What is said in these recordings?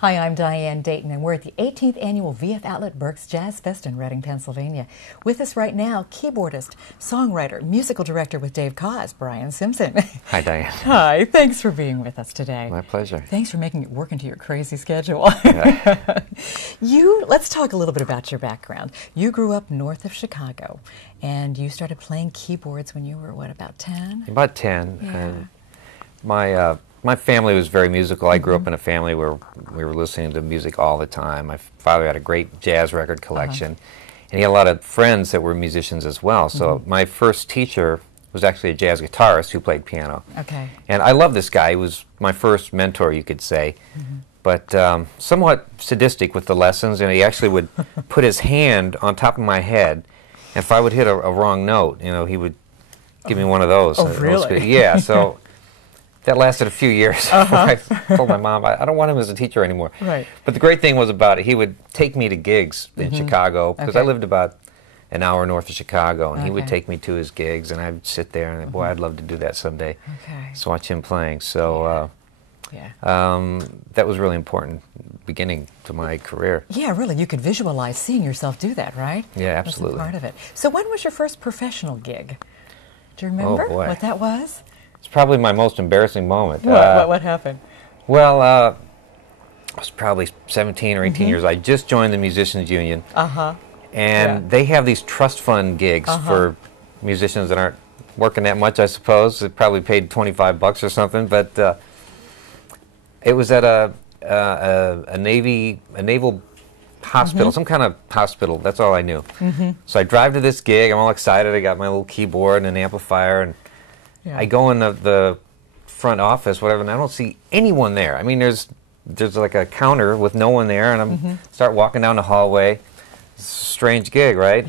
Hi, I'm Diane Dayton, and we're at the 18th Annual VF Outlet Berks Jazz Fest in Reading, Pennsylvania. With us right now, keyboardist, songwriter, musical director with Dave Koz, Brian Simpson. Hi, Diane. Hi, thanks for being with us today. My pleasure. Thanks for making it work into your crazy schedule. Yeah. Let's talk a little bit about your background. You grew up north of Chicago, and you started playing keyboards when you were, what, about 10? About 10. Yeah. And my family was very musical. I grew up in a family where we were listening to music all the time. My father had a great jazz record collection, and he had a lot of friends that were musicians as well. So my first teacher was actually a jazz guitarist who played piano. Okay. And I love this guy. He was my first mentor, you could say. But somewhat sadistic with the lessons, and he actually would put his hand on top of my head, and if I would hit a wrong note, you know, he would give me one of those. Oh, really? Yeah, so that lasted a few years before I told my mom, I don't want him as a teacher anymore. Right. But the great thing was about it, he would take me to gigs in Chicago, because I lived about an hour north of Chicago, and he would take me to his gigs, and I'd sit there and, boy, I'd love to do that someday. Okay. So watch him playing. So Yeah. that was really important beginning to my career. Yeah, really. You could visualize seeing yourself do that, right? Yeah, absolutely. That's a part of it. So when was your first professional gig? Do you remember what that was? It's probably my most embarrassing moment. What happened? Well, I was probably 17 or 18 years. I just joined the Musicians Union. And they have these trust fund gigs for musicians that aren't working that much, I suppose. They probably paid $25 or something, but it was at a naval hospital, some kind of hospital. That's all I knew. So I drive to this gig. I'm all excited. I got my little keyboard and an amplifier, and I go in the front office, whatever, and I don't see anyone there. I mean, there's like a counter with no one there, and I'm start walking down the hallway. It's a strange gig, right?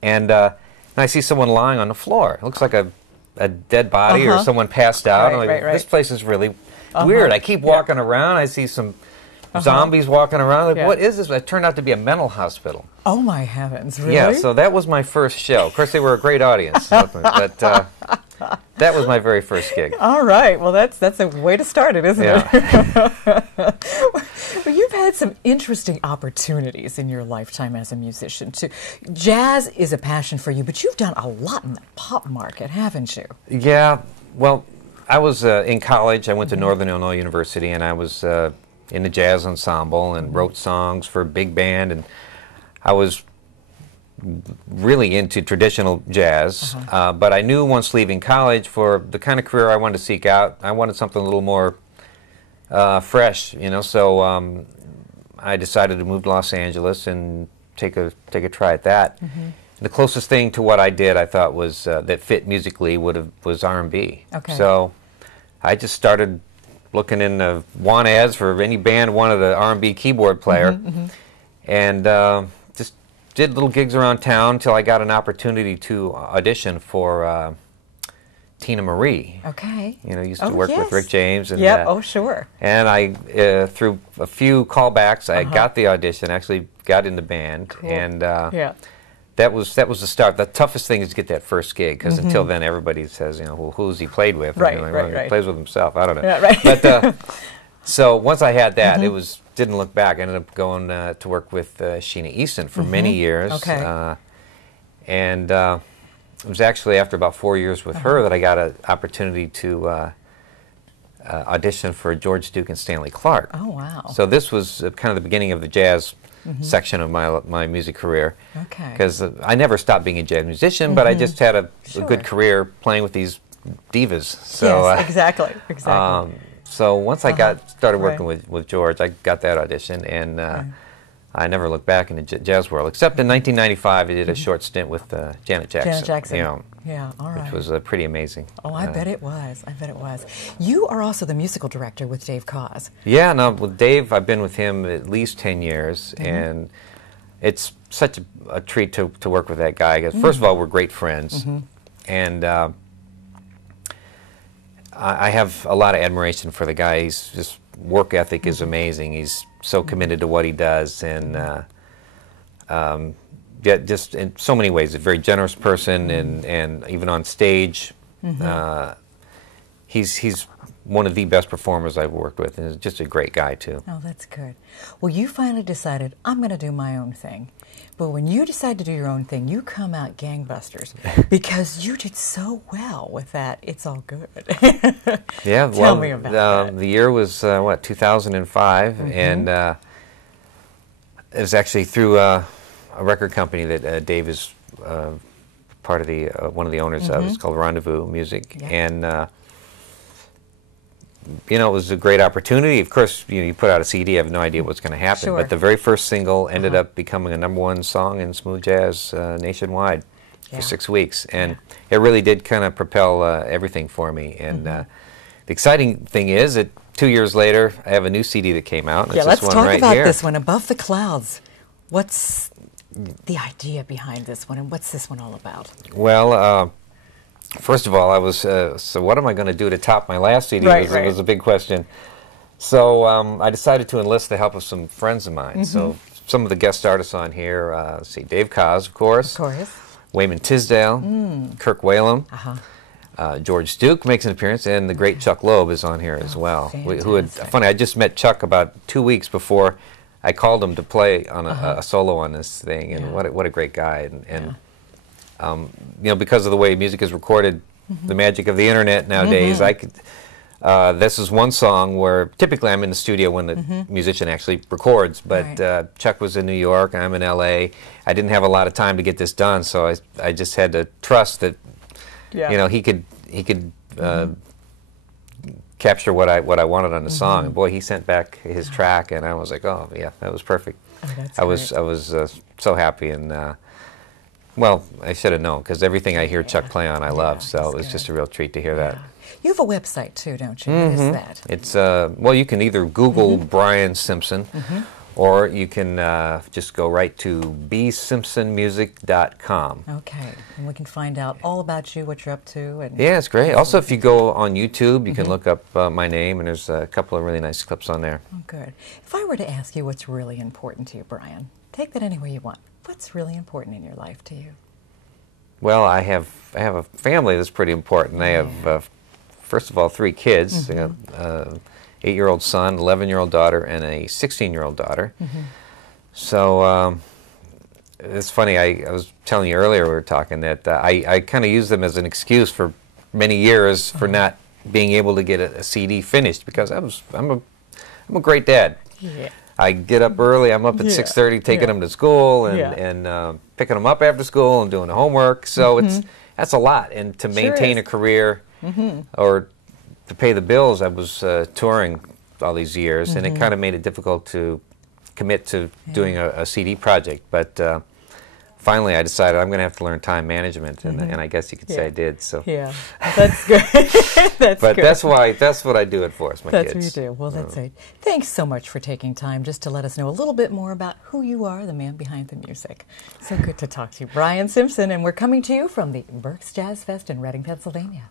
And I see someone lying on the floor. It looks like a dead body or someone passed out. I'm like, this place is really weird. I keep walking around. I see some zombies walking around. Like, what is this? It turned out to be a mental hospital. Oh my heavens! Really? Yeah. So that was my first show. Of course, they were a great audience, but that was my very first gig. All right. Well, that's a way to start it, isn't it? Well, you've had some interesting opportunities in your lifetime as a musician too. Jazz is a passion for you, but you've done a lot in the pop market, haven't you? Yeah. Well, I was in college. I went to Northern Illinois University, and I was in the jazz ensemble and wrote songs for a big band, and I was really into traditional jazz, but I knew once leaving college, for the kind of career I wanted to seek out, I wanted something a little more fresh, you know, so I decided to move to Los Angeles and take a try at that. The closest thing to what I did, I thought, was that fit musically was R&B. Okay. So I just started looking in the want ads for any band wanted an R&B keyboard player, and just did little gigs around town until I got an opportunity to audition for Tina Marie. Okay. You know, used to work with Rick James. And, oh, sure. And I, through a few callbacks, I got the audition, actually got in the band. Cool. And that was the start. The toughest thing is to get that first gig, because until then everybody says, you know, well, who's he played with? Right, and, right. He plays with himself. I don't know. Yeah, right. But so once I had that, it didn't look back. I ended up going to work with Sheena Easton for many years. Okay. And it was actually after about 4 years with her that I got an opportunity to audition for George Duke and Stanley Clarke. Oh, wow. So this was kind of the beginning of the jazz section of my music career. Okay. Because I never stopped being a jazz musician, but I just had a good career playing with these divas. So, yes, exactly. So once I started working with George, I got that audition, and I never looked back in the jazz world, except in 1995 I did a short stint with Janet Jackson. Janet Jackson. You know, yeah, all right. which was pretty amazing. Oh, I bet it was. I bet it was. You are also the musical director with Dave Koz. Yeah, no, with Dave, I've been with him at least 10 years, and it's such a treat to work with that guy. 'Cause first of all, we're great friends, and I have a lot of admiration for the guy. His work ethic is amazing. He's so committed to what he does, and yeah, just in so many ways, a very generous person, and even on stage, he's one of the best performers I've worked with, and he's just a great guy too. Oh, that's good. Well, you finally decided, I'm going to do my own thing. But when you decide to do your own thing, you come out gangbusters because you did so well with that. It's all good. Yeah, Tell me about that. The year was, 2005, and it was actually through a record company that Dave is part of the one of the owners of. It's called Rendezvous Music, and you know, it was a great opportunity. Of course, you put out a CD, you have no idea what's going to happen. Sure. But the very first single ended up becoming a #1 song in smooth jazz nationwide for 6 weeks, and it really did kind of propel everything for me. And the exciting thing is that 2 years later, I have a new CD that came out. And it's let's this one talk right about here. this one, Above the Clouds. What's the idea behind this one, and what's this one all about? Well, first of all, I was, so what am I going to do to top my last CD? Right, It was a big question. So I decided to enlist the help of some friends of mine. So some of the guest artists on here, let's see, Dave Koz, of course. Wayman Tisdale, Kirk Whalum, George Duke makes an appearance, and the great Chuck Loeb is on here as well. Funny, I just met Chuck about 2 weeks before I called him to play on a solo on this thing, and what a great guy. And you know, because of the way music is recorded, the magic of the internet nowadays, I could. This is one song where typically I'm in the studio when the musician actually records, but Chuck was in New York, I'm in LA. I didn't have a lot of time to get this done, so I just had to trust that you know, he could capture what I wanted on the song. And boy, he sent back his track, and I was like, oh yeah, that was perfect. I was so happy, and well, I should have known, because everything I hear Chuck play on I love, so it was just a real treat to hear that. You have a website too, don't you? What is that? It's well, you can either Google Brian Simpson, or you can just go right to bsimpsonmusic.com. Okay, and we can find out all about you, what you're up to. And yeah, it's great. Also, if you go on YouTube, you can look up my name, and there's a couple of really nice clips on there. Oh, good. If I were to ask you what's really important to you, Brian, take that anywhere you want. What's really important in your life to you? Well, I have a family that's pretty important. I have, first of all, 3 kids. I got 8-year-old son, 11-year-old daughter, and a 16-year-old daughter. So it's funny, I was telling you earlier, we were talking, that I kind of use them as an excuse for many years for not being able to get a CD finished, because I'm a great dad. Yeah. I get up early. I'm up at 6:30 taking them to school and picking them up after school and doing the homework. So that's a lot. And to maintain a career or to pay the bills, I was touring all these years, and it kind of made it difficult to commit to doing a CD project. But finally, I decided I'm going to have to learn time management, and I guess you could say I did. So that's good. That's but good. that's what I do it for. It's my kids. That's what you do. Well, that's it. Thanks so much for taking time just to let us know a little bit more about who you are, the man behind the music. So good to talk to you, Brian Simpson, and we're coming to you from the Berks Jazz Fest in Reading, Pennsylvania.